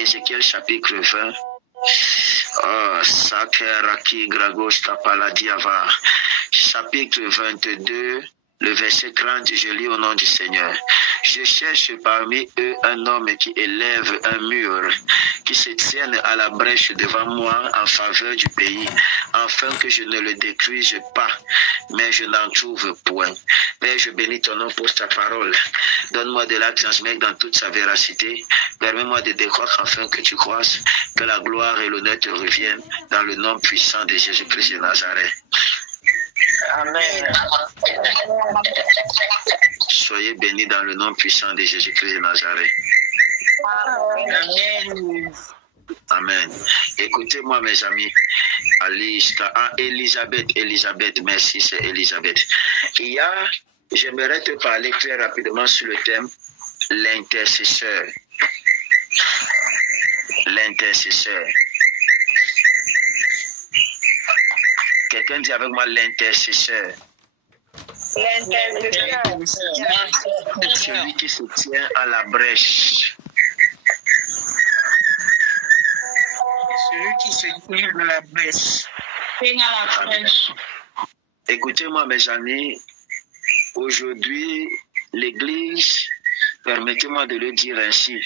Ézéchiel chapitre 20. Sakeraki Gragosh Tapaladiava. Chapitre 22. Le verset 30, je lis au nom du Seigneur. Je cherche parmi eux un homme qui élève un mur, qui se tienne à la brèche devant moi en faveur du pays, afin que je ne le détruise pas, mais je n'en trouve point. Père, je bénis ton nom pour ta parole. Donne-moi de la transmettre dans toute sa véracité. Permets-moi de décroître afin que tu croisses, que la gloire et l'honneur te reviennent dans le nom puissant de Jésus-Christ de Nazareth. Amen. Soyez bénis dans le nom puissant de Jésus-Christ de Nazareth. Amen. Amen. Écoutez-moi, mes amis. Elisabeth, merci, c'est Elisabeth. J'aimerais te parler très rapidement sur le thème l'intercesseur. L'intercesseur. Quelqu'un dit avec moi l'intercesseur. Celui qui se tient à la brèche. Celui qui se tient à la brèche. Écoutez-moi, mes amis, aujourd'hui, l'Église, permettez-moi de le dire ainsi,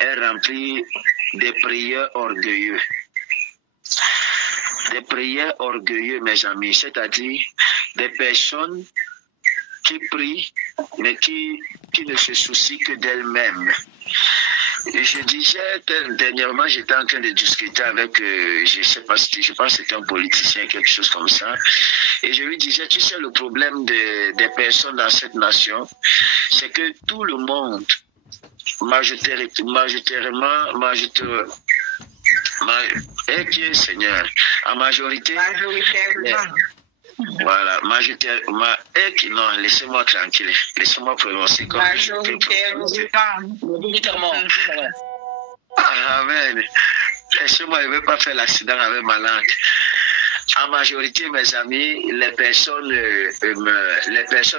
est remplie de prières orgueilleux. Des prières orgueilleux, mes amis, c'est-à-dire des personnes qui prient, mais qui ne se soucient que d'elles-mêmes. Et je disais, dernièrement, j'étais en train de discuter avec, je pense que c'était un politicien, quelque chose comme ça, et je lui disais, tu sais, le problème des personnes dans cette nation, c'est que tout le monde, qui est Seigneur, en majorité, voilà, non, laissez-moi tranquille, laissez-moi prononcer comme Amen. Laissez-moi, je ne vais pas faire l'accident avec ma langue. En majorité, mes amis, les personnes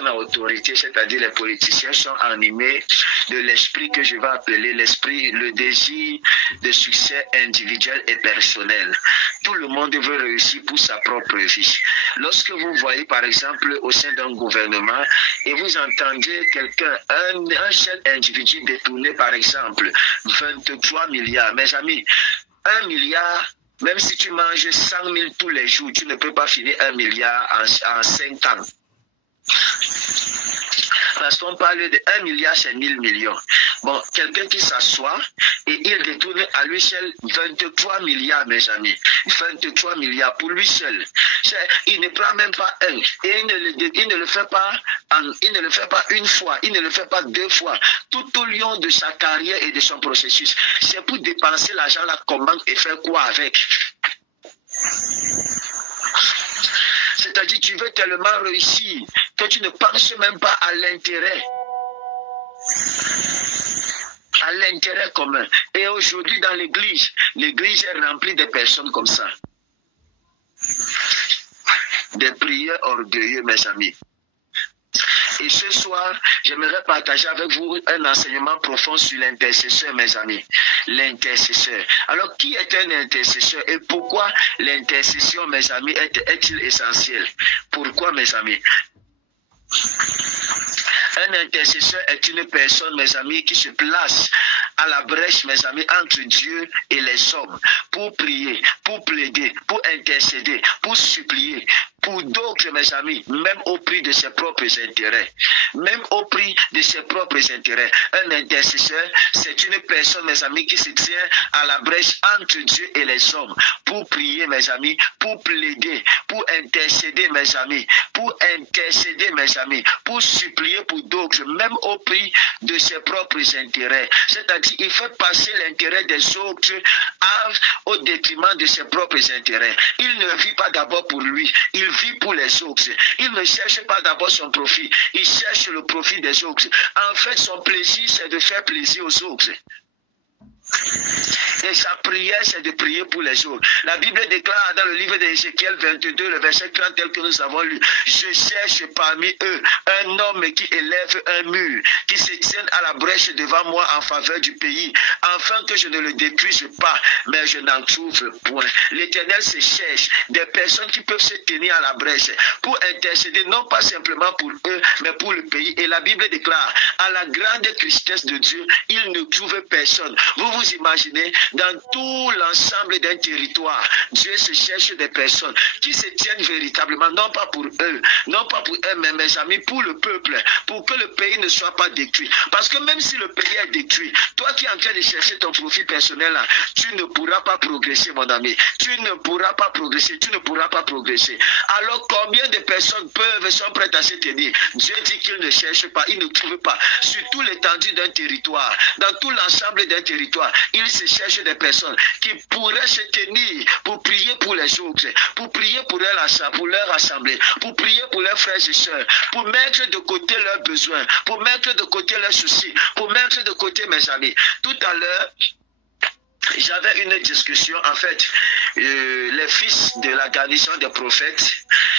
à autorité, c'est-à-dire les politiciens, sont animés de l'esprit que je vais appeler le désir de succès individuel et personnel. Tout le monde veut réussir pour sa propre vie. Lorsque vous voyez, par exemple, au sein d'un gouvernement, et vous entendez quelqu'un, un seul individu détourner, par exemple, 23 milliards, mes amis, 1 milliard, même si tu manges 100 000 tous les jours, tu ne peux pas finir 1 milliard en 5 ans. Parce qu'on parle de 1 milliard, c'est 1000 millions. Bon, quelqu'un qui s'assoit et il détourne à lui seul 23 milliards, mes amis. 23 milliards pour lui seul. Il ne prend même pas un. Et il ne le fait pas une fois, il ne le fait pas 2 fois. Tout au long de sa carrière et de son processus. C'est pour dépenser l'argent, la commande et faire quoi avec? C'est-à-dire, tu veux tellement réussir que tu ne penses même pas à l'intérêt. À l'intérêt commun. Et aujourd'hui, dans l'église est remplie de personnes comme ça. Des prières orgueilleux, mes amis. Et ce soir, j'aimerais partager avec vous un enseignement profond sur l'intercesseur, mes amis. L'intercesseur. Alors, qui est un intercesseur et pourquoi l'intercession, mes amis, est-il essentiel? Pourquoi, mes amis? Un intercesseur est une personne, mes amis, qui se place à la brèche, mes amis, entre Dieu et les hommes, pour prier, pour plaider, pour intercéder, pour supplier, pour d'autres, mes amis, même au prix de ses propres intérêts. Même au prix de ses propres intérêts. Un intercesseur, c'est une personne, mes amis, qui se tient à la brèche entre Dieu et les hommes, pour prier, mes amis, pour plaider, pour intercéder, mes amis, pour supplier pour d'autres, même au prix de ses propres intérêts. C'est-à-dire, il fait passer l'intérêt des autres au détriment de ses propres intérêts. Il ne vit pas d'abord pour lui, il vit pour les autres. Il ne cherche pas d'abord son profit, il cherche le profit des autres. En fait, son plaisir, c'est de faire plaisir aux autres. Et sa prière, c'est de prier pour les autres. La Bible déclare dans le livre d'Ézéchiel 22, le verset 30, tel que nous avons lu, « Je cherche parmi eux un homme qui élève un mur, qui se tienne à la brèche devant moi en faveur du pays, afin que je ne le détruise pas, mais je n'en trouve point. » L'Éternel se cherche des personnes qui peuvent se tenir à la brèche pour intercéder, non pas simplement pour eux, mais pour le pays. Et la Bible déclare, à la grande tristesse de Dieu, il ne trouve personne. Vous vous imaginez, dans tout l'ensemble d'un territoire, Dieu se cherche des personnes qui se tiennent véritablement, non pas pour eux, non pas pour eux-mêmes, mes amis, pour le peuple, pour que le pays ne soit pas détruit. Parce que même si le pays est détruit, toi qui es en train de chercher ton profit personnel là, tu ne pourras pas progresser, mon ami. Tu ne pourras pas progresser, tu ne pourras pas progresser. Alors combien de personnes sont prêtes à se tenir? Dieu dit qu'il ne cherche pas, il ne trouve pas. Sur tout l'étendue d'un territoire, dans tout l'ensemble d'un territoire, il se cherche des personnes qui pourraient se tenir pour prier pour les autres, pour prier pour leur assemblée, pour prier pour leurs frères et sœurs, pour mettre de côté leurs besoins, pour mettre de côté leurs soucis, pour mettre de côté mes amis. Tout à l'heure, j'avais une discussion, en fait, les fils de la garnison des prophètes,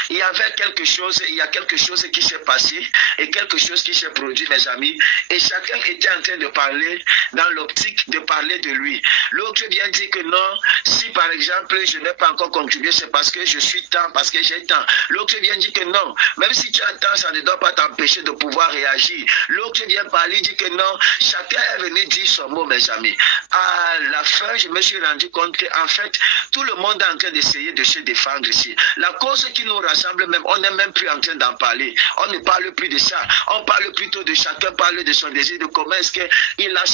il y a quelque chose qui s'est passé et quelque chose qui s'est produit, mes amis, et chacun était en train de parler dans l'optique de parler de lui. L'autre vient dire que non, si par exemple je n'ai pas encore contribué, c'est parce que je suis temps, parce que j'ai temps. L'autre vient dire que non, même si tu as temps, ça ne doit pas t'empêcher de pouvoir réagir. L'autre vient parler, dit que non, chacun est venu dire son mot, mes amis. À la fin, je me suis rendu compte qu'en fait, tout le monde est en train d'essayer de se défendre ici. La cause qui nous rassemble même, on n'est même plus en train d'en parler. On ne parle plus de ça. On parle plutôt de chacun parle de son désir, de comment est-ce qu'il a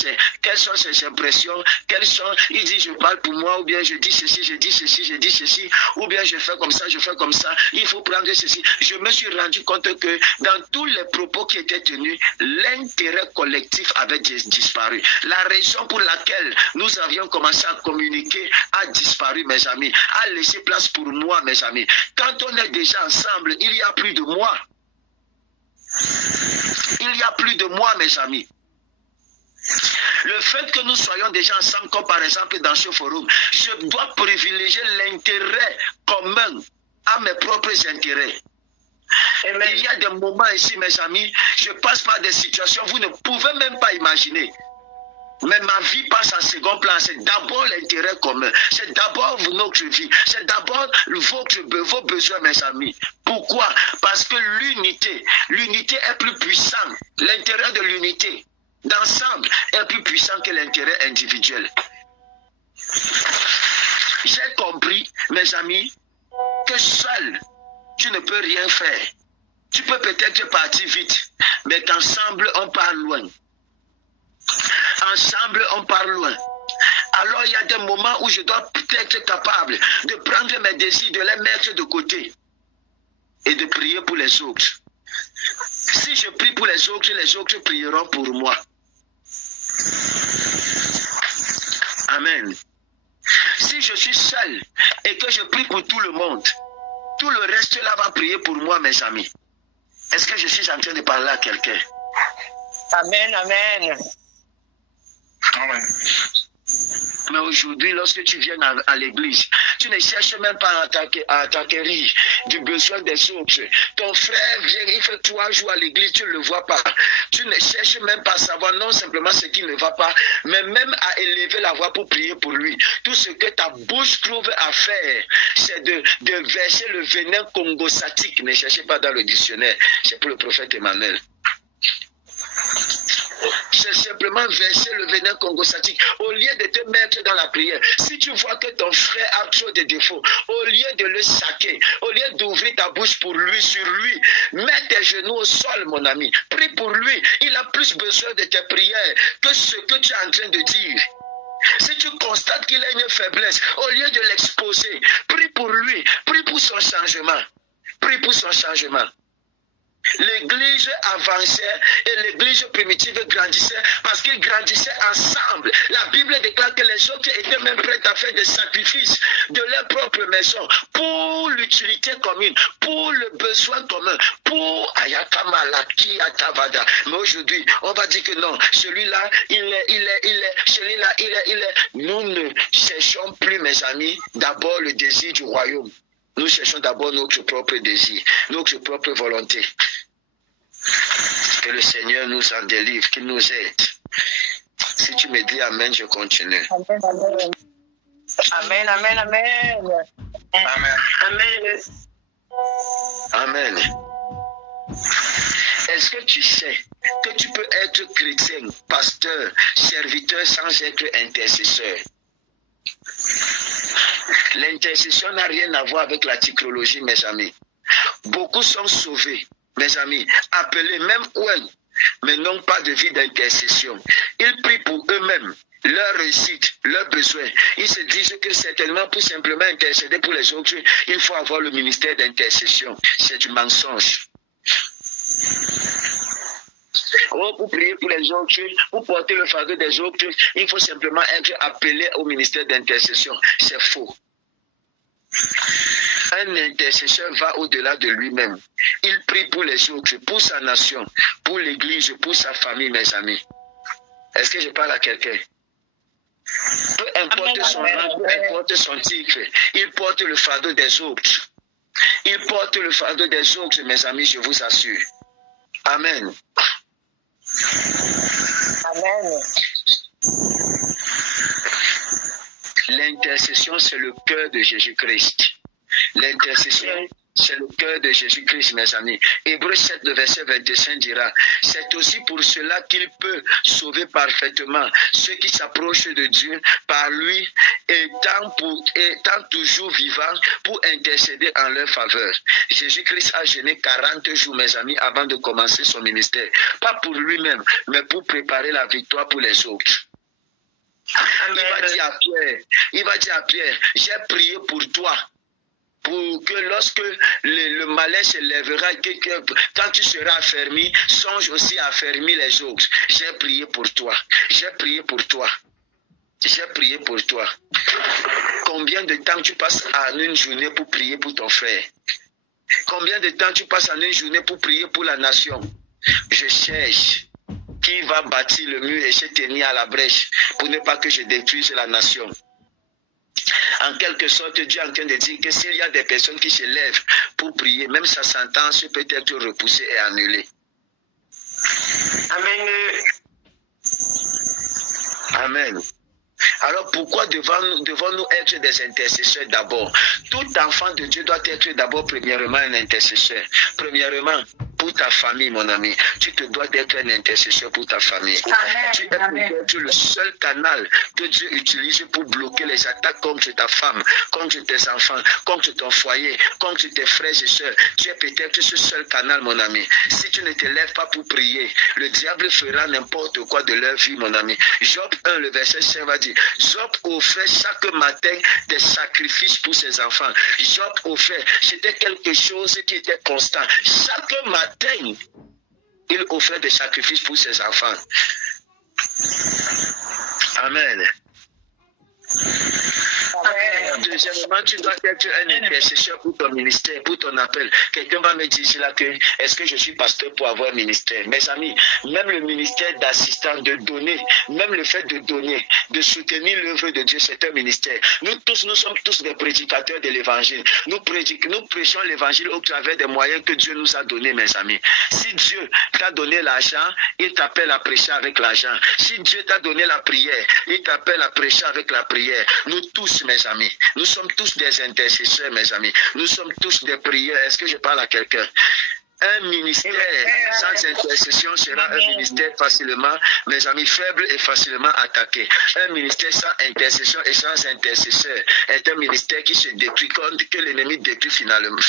quelles sont ses impressions, il dit je parle pour moi, ou bien je dis ceci, je dis ceci, je dis ceci, ou bien je fais comme ça, il faut prendre ceci. Je me suis rendu compte que dans tous les propos qui étaient tenus, l'intérêt collectif avait disparu. La raison pour laquelle nous avions commencé à communiquer a disparu, mes amis, a laissé place pour moi, mes amis. Quand on est déjà ensemble, il n'y a plus de moi. Il n'y a plus de moi, mes amis. Le fait que nous soyons déjà ensemble, comme par exemple dans ce forum, je dois privilégier l'intérêt commun à mes propres intérêts. Mais il y a des moments ici, mes amis, je passe par des situations, vous ne pouvez même pas imaginer. Mais ma vie passe en second plan. C'est d'abord l'intérêt commun. C'est d'abord notre vie. C'est d'abord vos besoins, mes amis. Pourquoi? Parce que l'unité est plus puissante. L'intérêt de l'unité d'ensemble est plus puissant que l'intérêt individuel. J'ai compris, mes amis, que seul, tu ne peux rien faire. Tu peux peut-être partir vite, mais qu'ensemble, on part loin. Ensemble, on part loin. Alors, il y a des moments où je dois être capable de prendre mes désirs, de les mettre de côté et de prier pour les autres. Si je prie pour les autres prieront pour moi. Amen. Si je suis seul et que je prie pour tout le monde, tout le reste là va prier pour moi, mes amis. Est-ce que je suis en train de parler à quelqu'un? Amen, amen. Amen. Mais aujourd'hui, lorsque tu viens à l'église, tu ne cherches même pas à t'acquérir du besoin des autres. Ton frère vient, il fait 3 jours à l'église, tu ne le vois pas. Tu ne cherches même pas à savoir non simplement ce qui ne va pas, mais même à élever la voix pour prier pour lui. Tout ce que ta bouche trouve à faire, c'est de verser le venin congosatique. Ne cherchez pas dans le dictionnaire, c'est pour le prophète Emmanuel. C'est simplement verser le venin congosatique au lieu de te mettre dans la prière. Si tu vois que ton frère a trop de défauts, au lieu de le saquer, au lieu d'ouvrir ta bouche pour lui, sur lui, mets tes genoux au sol, mon ami. Prie pour lui. Il a plus besoin de tes prières que ce que tu es en train de dire. Si tu constates qu'il a une faiblesse, au lieu de l'exposer, prie pour lui, prie pour son changement. Prie pour son changement. L'église avançait et l'église primitive grandissait parce qu'ils grandissaient ensemble. La Bible déclare que Les autres étaient même prêts à faire des sacrifices de leur propre maison pour l'utilité commune, pour le besoin commun, pour Ayakamalaki Atavada. Mais aujourd'hui, on va dire que non, celui-là, celui-là, il est. Nous ne cherchons plus, mes amis, d'abord le désir du royaume. Nous cherchons d'abord notre propre désir, notre propre volonté. Que le Seigneur nous en délivre, qu'il nous aide. Si tu me dis Amen, je continue. Amen, amen, amen. Amen. Amen. Amen. Est-ce que tu sais que tu peux être chrétien, pasteur, serviteur sans être intercesseur? L'intercession n'a rien à voir avec la tycrologie, mes amis. Beaucoup sont sauvés, mes amis, appelés même ouïs, mais n'ont pas de vie d'intercession. Ils prient pour eux-mêmes, leur réussite, leurs besoins. Ils se disent que certainement pour simplement intercéder pour les autres, il faut avoir le ministère d'intercession. C'est du mensonge. Oh, pour prier pour les autres, pour porter le fardeau des autres, il faut simplement être appelé au ministère d'intercession. C'est faux. Un intercesseur va au-delà de lui-même. Il prie pour les autres, pour sa nation, pour l'église, pour sa famille, mes amis. Est-ce que je parle à quelqu'un? Peu importe son rang, peu importe son titre, il porte le fardeau des autres. Il porte le fardeau des autres, mes amis, je vous assure. Amen. Amen. L'intercession, c'est le cœur de Jésus-Christ. L'intercession, c'est le cœur de Jésus-Christ, mes amis. Hébreux 7, le verset 25 dira, c'est aussi pour cela qu'il peut sauver parfaitement ceux qui s'approchent de Dieu par lui, étant toujours vivant pour intercéder en leur faveur. Jésus-Christ a jeûné 40 jours, mes amis, avant de commencer son ministère. Pas pour lui-même, mais pour préparer la victoire pour les autres. Amen. Il va dire à Pierre, j'ai prié pour toi. Pour que lorsque le malin se lèvera, quand tu seras affermi, songe aussi à affermir les autres. J'ai prié pour toi. J'ai prié pour toi. J'ai prié pour toi. Combien de temps tu passes en une journée pour prier pour ton frère? Combien de temps tu passes en une journée pour prier pour la nation? Je cherche qui va bâtir le mur et se tenir à la brèche pour ne pas que je détruise la nation. En quelque sorte, Dieu est en train de dire que s'il y a des personnes qui se lèvent pour prier, même sa sentence peut être repoussée et annulée. Amen. Amen. Alors pourquoi devons-nous être des intercesseurs d'abord? Tout enfant de Dieu doit être d'abord premièrement un intercesseur. Premièrement, pour ta famille, mon ami. Tu te dois d'être un intercesseur pour ta famille. Amen. Tu es peut-être le seul canal que Dieu utilise pour bloquer les attaques contre ta femme, contre tes enfants, contre ton foyer, contre tes frères et sœurs. Tu es peut-être ce seul canal, mon ami. Si tu ne te lèves pas pour prier, le diable fera n'importe quoi de leur vie, mon ami. Job 1, le verset 5 va dire, Job offrait chaque matin des sacrifices pour ses enfants. Job offrait, c'était quelque chose qui était constant. Chaque matin, il offrait des sacrifices pour ses enfants. Amen. Deuxièmement, tu dois être un intercesseur pour ton ministère, pour ton appel. Quelqu'un va me dire là que est-ce que je suis pasteur pour avoir un ministère? Mes amis, même le ministère d'assistant, de donner, même le fait de donner, de soutenir l'œuvre de Dieu, c'est un ministère. Nous sommes tous des prédicateurs de l'évangile. Nous prêchons l'évangile au travers des moyens que Dieu nous a donnés, mes amis. Si Dieu t'a donné l'argent, il t'appelle à prêcher avec l'argent. Si Dieu t'a donné la prière, il t'appelle à prêcher avec la prière. Nous tous, mes amis, nous sommes tous des intercesseurs, mes amis. Nous sommes tous des prieurs. Est-ce que je parle à quelqu'un? Un ministère sans intercession sera un ministère facilement, mes amis, faible et facilement attaqué. Un ministère sans intercession et sans intercesseur est un ministère qui se détruit, que l'ennemi détruit finalement,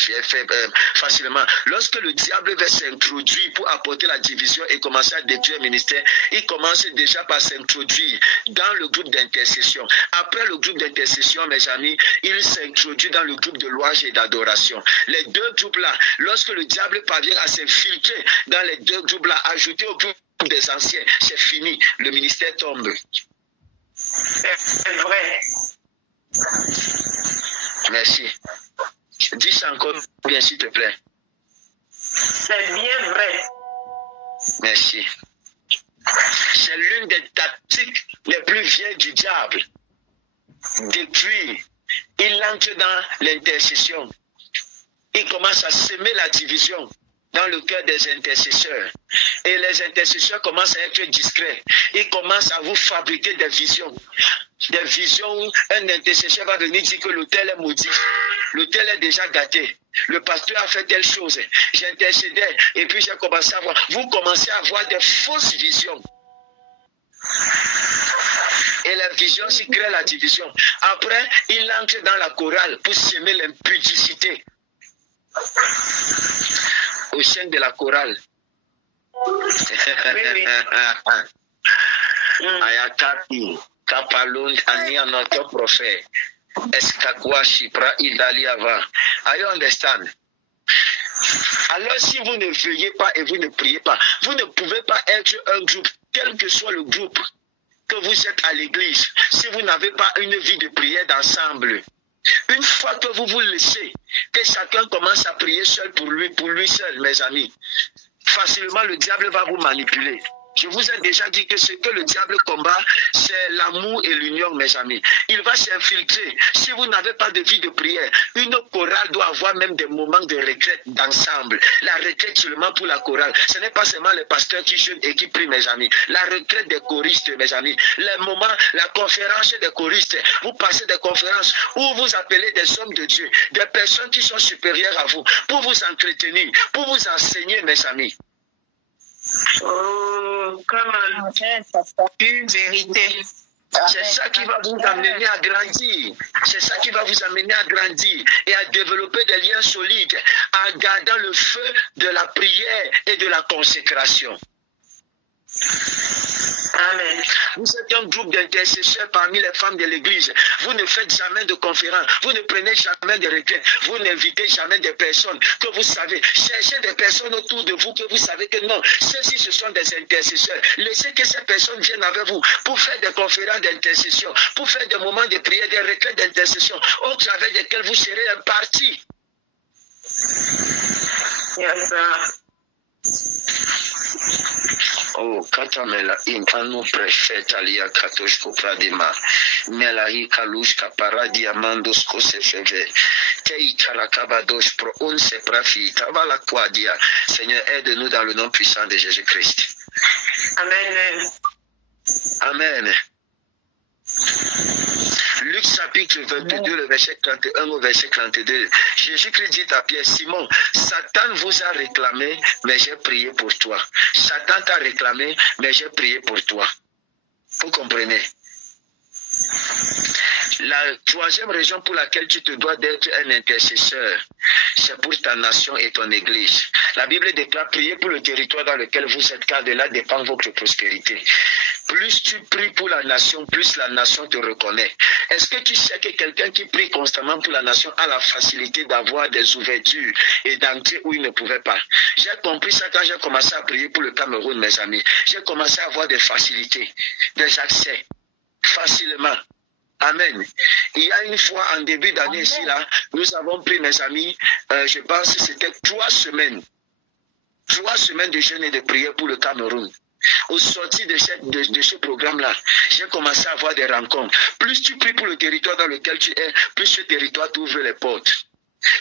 facilement. Lorsque le diable va s'introduire pour apporter la division et commencer à détruire un ministère, il commence déjà par s'introduire dans le groupe d'intercession. Après le groupe d'intercession, mes amis, il s'introduit dans le groupe de louange et d'adoration. Les deux groupes-là, lorsque le diable parvient à s'infiltrer dans les deux groupes-là, ajouté au groupe des anciens, c'est fini, le ministère tombe. vrai. Merci. Dis ça encore bien, s'il te plaît. C'est bien vrai. Merci. C'est l'une des tactiques les plus vieilles du diable. Depuis, il entre dans l'intercession. Il commence à semer la division dans le cœur des intercesseurs. Et les intercesseurs commencent à être discrets. Ils commencent à vous fabriquer des visions. Des visions où un intercesseur va venir dire que l'autel est maudit. L'autel est déjà gâté. Le pasteur a fait telle chose. J'intercédais et puis j'ai commencé à voir. Vous commencez à avoir des fausses visions. Et la vision, s'y crée la division. Après, il entre dans la chorale pour semer l'impudicité au sein de la chorale. Ayakati, Kapalund, Ania, notre prophète. Eskakwa, Shipra, Idaliava. Are you understand? Alors, si vous ne veillez pas et vous ne priez pas, vous ne pouvez pas être un groupe, quel que soit le groupe que vous êtes à l'église, si vous n'avez pas une vie de prière d'ensemble. Une fois que vous vous laissez, que chacun commence à prier seul pour lui seul, mes amis, facilement le diable va vous manipuler. Je vous ai déjà dit que ce que le diable combat, c'est l'amour et l'union, mes amis. Il va s'infiltrer. Si vous n'avez pas de vie de prière, une chorale doit avoir même des moments de retraite d'ensemble. La retraite seulement pour la chorale. Ce n'est pas seulement les pasteurs qui jeûnent et qui prient, mes amis. La retraite des choristes, mes amis. Les moments, la conférence des choristes. Vous passez des conférences où vous appelez des hommes de Dieu, des personnes qui sont supérieures à vous, pour vous entretenir, pour vous enseigner, mes amis. Oh, comme une vérité. C'est ça qui va vous amener à grandir. C'est ça qui va vous amener à grandir et à développer des liens solides, en gardant le feu de la prière et de la consécration. Amen. Vous êtes un groupe d'intercesseurs parmi les femmes de l'église. Vous ne faites jamais de conférences. Vous ne prenez jamais de requêtes. Vous n'invitez jamais des personnes que vous savez. Cherchez des personnes autour de vous que vous savez que non, ceux-ci ce sont des intercesseurs. Laissez que ces personnes viennent avec vous pour faire des conférences d'intercession, pour faire des moments de prière, des requêtes d'intercession, au travers desquels vous serez un parti. Yes, Oh, katamela intano prefeta lia katoshko pradima melahi kalushka paradia mandos kosefeve tei karakabadosh pro onse prafita vala quadia. Seigneur, aide-nous dans le nom puissant de Jésus-Christ. Amen. Amen. Luc chapitre 22, le verset 31 au verset 32. Jésus-Christ dit à Pierre, Simon, Satan vous a réclamé, mais j'ai prié pour toi. Satan t'a réclamé, mais j'ai prié pour toi. Vous comprenez? La troisième raison pour laquelle tu te dois d'être un intercesseur, c'est pour ta nation et ton église. La Bible déclare prier pour le territoire dans lequel vous êtes, car de là dépend votre prospérité. Plus tu pries pour la nation, plus la nation te reconnaît. Est-ce que tu sais que quelqu'un qui prie constamment pour la nation a la facilité d'avoir des ouvertures et d'entrer où il ne pouvait pas? J'ai compris ça quand j'ai commencé à prier pour le Cameroun, mes amis. J'ai commencé à avoir des facilités, des accès, facilement. Amen. Il y a une fois en début d'année ici, là, nous avons pris, mes amis, je pense que c'était 3 semaines. 3 semaines de jeûne et de prière pour le Cameroun. Au sorti de ce programme-là, j'ai commencé à avoir des rencontres. Plus tu pries pour le territoire dans lequel tu es, plus ce territoire t'ouvre les portes.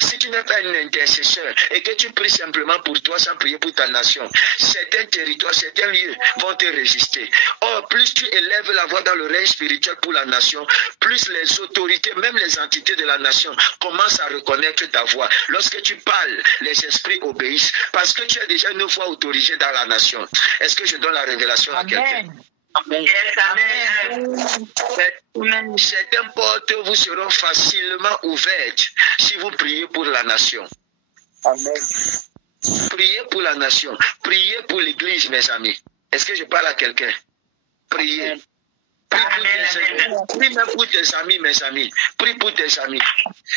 Si tu n'es pas un intercesseur et que tu pries simplement pour toi sans prier pour ta nation, certains territoires, certains lieux vont te résister. Or, plus tu élèves la voix dans le règne spirituel pour la nation, plus les autorités, même les entités de la nation, commencent à reconnaître ta voix. Lorsque tu parles, les esprits obéissent parce que tu es déjà une fois autorisé dans la nation. Est-ce que je donne la révélation à quelqu'un? Amen. Amen. Certaines portes vous seront facilement ouvertes si vous priez pour la nation. Amen. Priez pour la nation. Priez pour l'église, mes amis. Est-ce que je parle à quelqu'un? Priez. Prie pour tes amis, mes amis. Prie pour tes amis.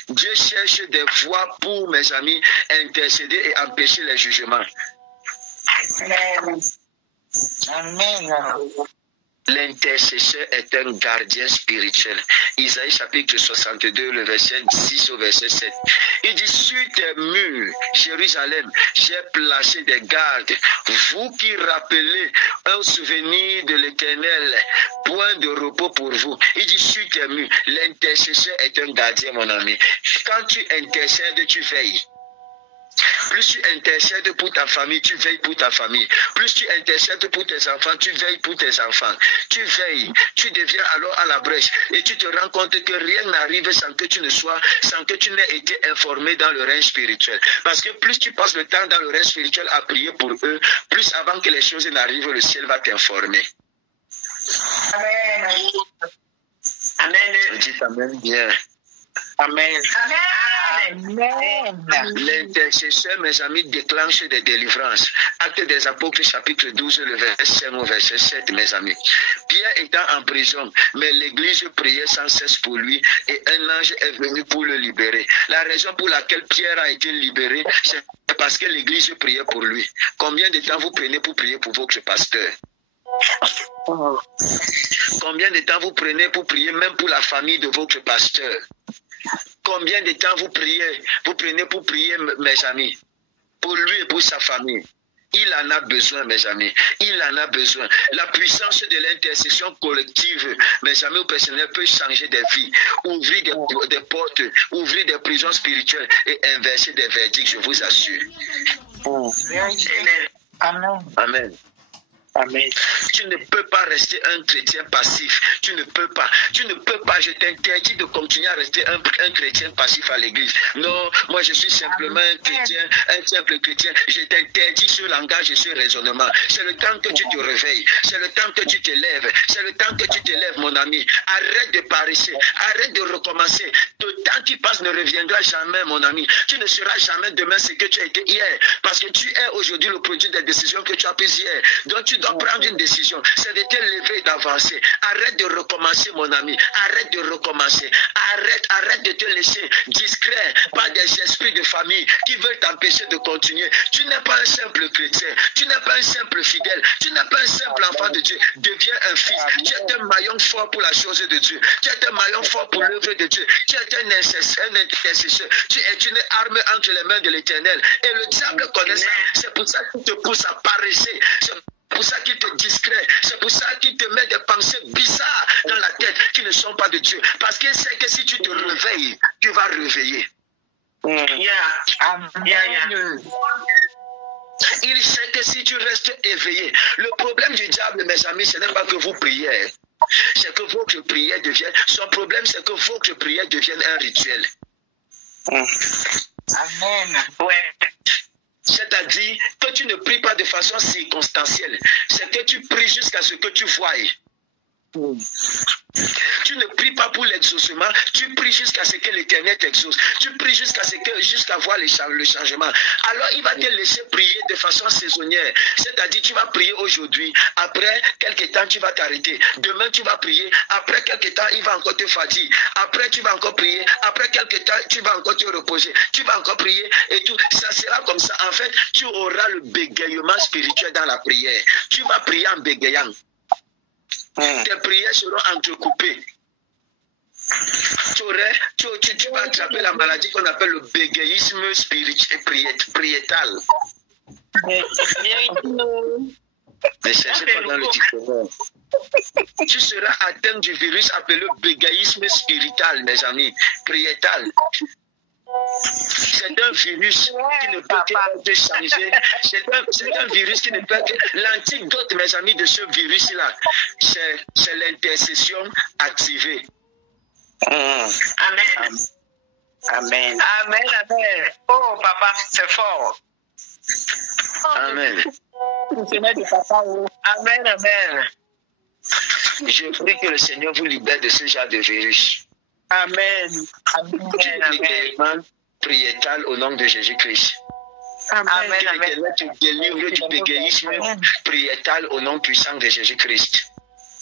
Dieu cherche des voies pour, mes amis, intercéder et empêcher les jugements. Amen. L'intercesseur est un gardien spirituel. Isaïe chapitre 62, le verset 6 au verset 7. Il dit, sur tes murs, Jérusalem, j'ai placé des gardes. Vous qui rappelez un souvenir de l'Éternel, point de repos pour vous. Il dit, sur tes murs, l'intercesseur est un gardien, mon ami. Quand tu intercèdes, tu veilles. Plus tu intercèdes pour ta famille, tu veilles pour ta famille. Plus tu intercèdes pour tes enfants, tu veilles pour tes enfants. Tu veilles, tu deviens alors à la brèche et tu te rends compte que rien n'arrive sans que tu n'aies été informé dans le règne spirituel. Parce que plus tu passes le temps dans le règne spirituel à prier pour eux, plus avant que les choses n'arrivent, le ciel va t'informer. Amen. Amen. Dites amen bien. Amen. L'intercesseur, mes amis, déclenche des délivrances. Actes des Apôtres, chapitre 12, le verset 5 au verset 7, mes amis. Pierre étant en prison, mais l'église priait sans cesse pour lui et un ange est venu pour le libérer. La raison pour laquelle Pierre a été libéré, c'est parce que l'église priait pour lui. Combien de temps vous prenez pour prier pour votre pasteur? Combien de temps vous prenez pour prier même pour la famille de votre pasteur? Combien de temps vous prenez pour prier, mes amis, pour lui et pour sa famille? Il en a besoin, mes amis. Il en a besoin. La puissance de l'intercession collective, mes amis, au personnel, peut changer des vies, ouvrir des portes, ouvrir des prisons spirituelles et inverser des verdicts, je vous assure. Amen. Amen. Amen. Tu ne peux pas rester un chrétien passif. Tu ne peux pas. Tu ne peux pas. Je t'interdis de continuer à rester un chrétien passif à l'église. Non, moi je suis simplement un chrétien, un simple chrétien. Je t'interdis ce langage et ce raisonnement. C'est le temps que tu te réveilles. C'est le temps que tu te lèves. C'est le temps que tu te lèves, mon ami. Arrête de paresser. Arrête de recommencer. Le temps qui passe ne reviendra jamais, mon ami. Tu ne seras jamais demain ce que tu as été hier. Parce que tu es aujourd'hui le produit des décisions que tu as prises hier. Donc tu dois prendre une décision, c'est de te lever et d'avancer. Arrête de recommencer, mon ami. Arrête de recommencer. Arrête de te laisser distrait par des esprits de famille qui veulent t'empêcher de continuer. Tu n'es pas un simple chrétien. Tu n'es pas un simple fidèle. Tu n'es pas un simple enfant de Dieu. Deviens un fils. Tu es un maillon fort pour la chose de Dieu. Tu es un maillon fort pour l'œuvre de Dieu. Tu es un intercesseur. Tu es une arme entre les mains de l'Éternel. Et le diable connaît ça. C'est pour ça qu'il te pousse à paresser. C'est pour ça qu'il te distrait. C'est pour ça qu'il te met des pensées bizarres dans la tête qui ne sont pas de Dieu. Parce qu'il sait que si tu te réveilles, tu vas réveiller. Il sait que si tu restes éveillé, le problème du diable, mes amis, ce n'est pas que vous priez. C'est que votre prière devienne... Son problème, c'est que votre prière devienne un rituel. Amen. Ouais. C'est-à-dire que tu ne pries pas de façon circonstancielle. C'est que tu pries jusqu'à ce que tu voies. Tu ne pries pas pour l'exaucement, tu pries jusqu'à ce que l'Éternel t'exauce. Tu pries jusqu'à voir le changement. Alors il va te laisser prier de façon saisonnière. C'est-à-dire tu vas prier aujourd'hui, après quelques temps tu vas t'arrêter. Demain tu vas prier, après quelques temps il va encore te fatiguer. Après tu vas encore prier, après quelques temps tu vas encore te reposer. Tu vas encore prier et tout. Ça sera comme ça. En fait, tu auras le bégayement spirituel dans la prière. Tu vas prier en bégayant. Tes prières seront entrecoupées. Tu vas attraper la maladie qu'on appelle le bégayisme spirituel priétal. Ne cherchez pas dans le dictionnaire. Tu seras atteint du virus appelé bégayisme spirituel, mes amis, priétal. C'est un virus qui ne peut que changer. C'est un virus qui ne peut que... L'antidote, mes amis, de ce virus-là, c'est l'intercession activée. Amen. Amen. Amen. Amen. Oh, papa, c'est fort. Amen. Amen. Amen. Je prie que le Seigneur vous libère de ce genre de virus. Amen. Amen. Priétal au nom de Jésus-Christ. Amen. Que l'Éternel te délivre du bégayisme priétal au nom puissant de Jésus-Christ.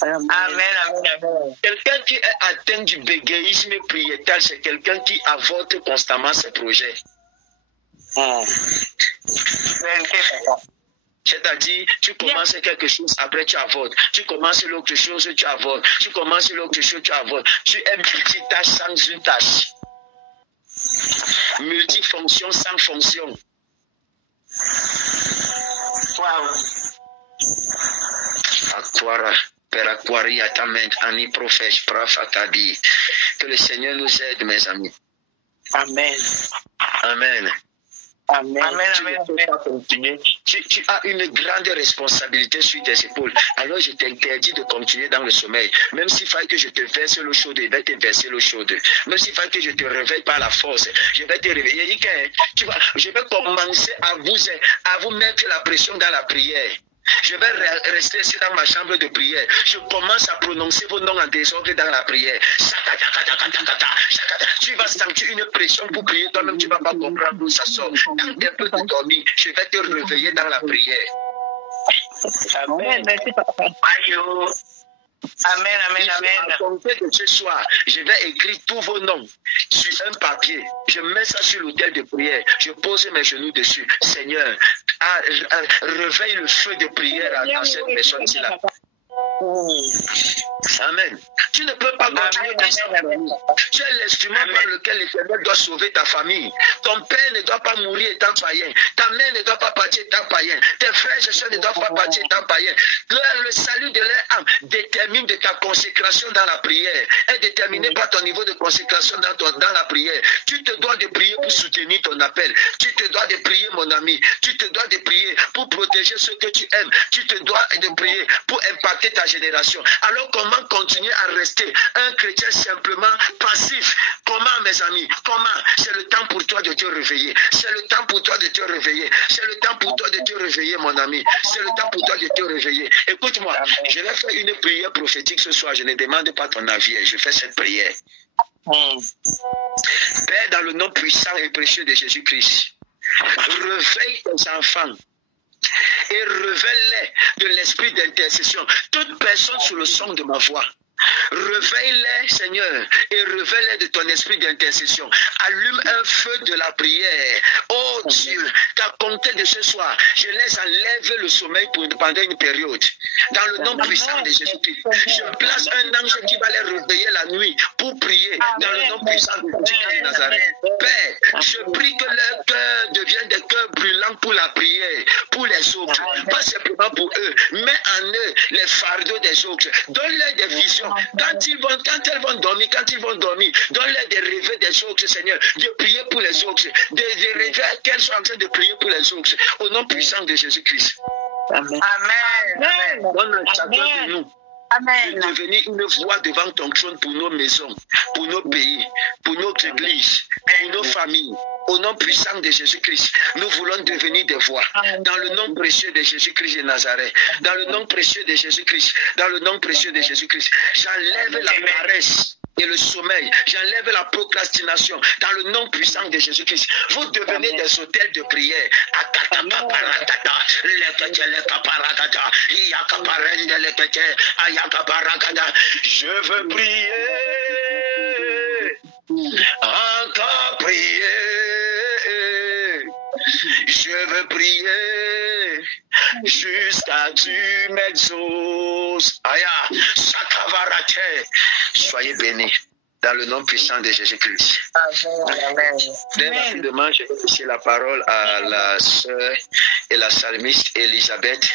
Amen. Amen. Quelqu'un qui est atteint du bégayisme priétal, c'est quelqu'un qui avorte constamment ses projets. C'est-à-dire, tu commences quelque chose, après tu avortes. Tu commences l'autre chose, tu avortes. Tu commences l'autre chose, tu avortes. Tu es multitâche sans une tâche. Multifonction sans fonction. Wow. Aquara, per aquari atament, ani profèche, prafatadi. Que le Seigneur nous aide, mes amis. Amen. Amen. Amen. Amen. Tu ne peux pas continuer. Tu as une grande responsabilité sur tes épaules. Alors je t'interdis de continuer dans le sommeil. Même s'il fallait que je te verse l'eau chaude, je vais te verser l'eau chaude. Même s'il fallait que je te réveille par la force, je vais te réveiller. Tu vois, je vais commencer à vous mettre la pression dans la prière. Je vais rester ici dans ma chambre de prière. Je commence à prononcer vos noms en désordre dans la prière. Tu vas sentir une pression pour prier. Toi-même, tu ne vas pas comprendre d'où ça sort. Quand tu es peu de dormir, je vais te réveiller dans la prière. Amen. Merci, papa. Amen, amen, amen. À compter de ce soir, je vais écrire tous vos noms sur un papier. Je mets ça sur l'autel de prière. Je pose mes genoux dessus. Seigneur, réveille le feu de prière dans cette personne-là. Amen. Tu ne peux pas continuer comme ça. Tu es l'instrument par lequel l'Éternel doit sauver ta famille. Ton père ne doit pas mourir étant païen. Ta mère ne doit pas partir étant païen. Tes frères et soeurs ne doivent pas partir étant païens. Le salut de leur âme détermine de ta consécration dans la prière. Est déterminé par ton niveau de consécration dans la prière. Tu te dois de prier pour soutenir ton appel. Tu te dois de prier, mon ami. Tu te dois de prier pour protéger ceux que tu aimes. Tu te dois de prier pour impacter ta génération. Alors comment continuer à rester un chrétien simplement passif? Comment, mes amis? Comment? C'est le temps pour toi de te réveiller. C'est le temps pour toi de te réveiller. C'est le temps pour toi de te réveiller, mon ami. C'est le temps pour toi de te réveiller. Écoute-moi, je vais faire une prière prophétique ce soir. Je ne demande pas ton avis. Je fais cette prière. Père, dans le nom puissant et précieux de Jésus-Christ, réveille tes enfants et révèle-les de l'esprit d'intercession. Toute personne sous le son de ma voix, réveille-les, Seigneur, et révèle-les de ton esprit d'intercession. Allume un feu de la prière. Oh Dieu, qu'à compter de ce soir, je laisse enlever le sommeil pendant une période. Dans le nom puissant de Jésus-Christ, je place un ange qui va les réveiller la nuit pour prier. Dans le nom puissant de Jésus-Christ de Nazareth. Père, je prie que leur cœur devienne des cœurs brûlants pour la prière, pour les autres, pas simplement pour eux. Mets en eux les fardeaux des autres. Donne-leur des visions. Quand ils vont dormir, donne-leur des rêves des autres, Seigneur, de prier pour les autres, de rêver qu'elles soient en train de prier pour les autres, au nom puissant de Jésus-Christ. Amen. Amen. Donne chacun de nous de devenir une voix devant ton trône pour nos maisons, pour nos pays, pour notre église, pour nos familles. Au nom puissant de Jésus-Christ, nous voulons devenir des voix. Dans le nom précieux de Jésus-Christ de Nazareth. Dans le nom précieux de Jésus-Christ. Dans le nom précieux de Jésus-Christ. J'enlève la paresse et le sommeil. J'enlève la procrastination. Dans le nom puissant de Jésus-Christ. Vous devenez des hôtels de prière. Je veux prier. Encore prier. Je veux prier jusqu'à tu m'exauces. Aya, Sakavarate. Soyez bénis dans le nom puissant de Jésus-Christ. Très rapidement, je vais laisser la parole à la sœur et la psalmiste Elisabeth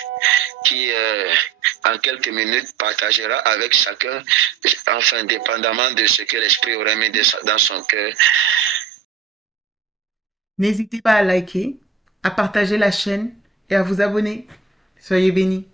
qui, en quelques minutes, partagera avec chacun, enfin, dépendamment de ce que l'Esprit aurait mis dans son cœur. N'hésitez pas à liker, à partager la chaîne et à vous abonner. Soyez bénis.